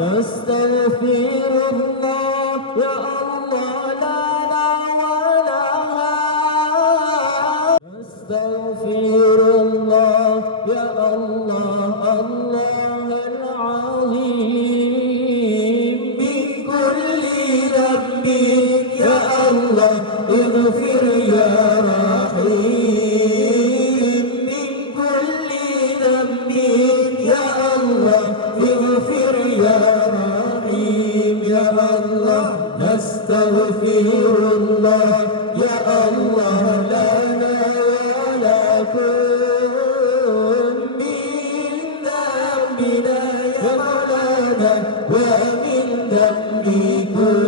نستغفر الله يا الله لنا ولها نستغفر الله يا الله الله العظيم من كل ذنب يا الله اغفر يا رحيم من كل ذنب يا الله اغفر يا رحيم يا الله نستغفر الله يا الله لنا ولكم من ذنبنا يا مولانا ومن ذنبكم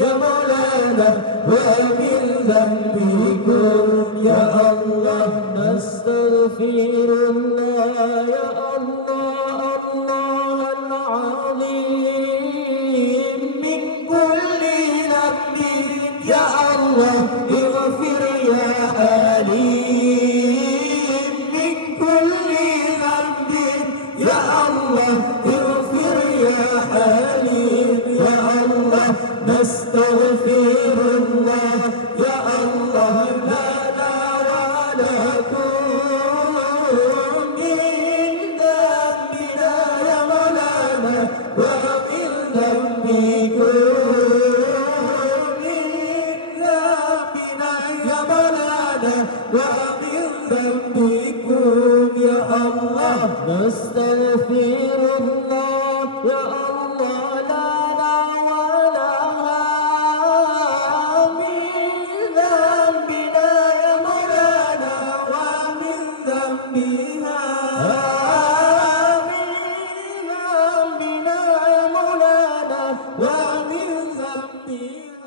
يا مولانا ومن ذنبكم يا الله نستغفر الله يا الله الله العظيم من كل ذنب يا الله اغفر يا عليم من كل ذنب يا الله اغفر يا حليم يا الله نستغفر الله يا الله لنا ولكم من ذنبنا يا مولانا ومن ذنبكم من ذنبنا يا مولانا ومن ذنبكم يا الله نستغفر الله يا الله لنا ولها من ذنبنا يا مولانا ومن ذنبها من ذنبنا يا مولانا ومن ذنبها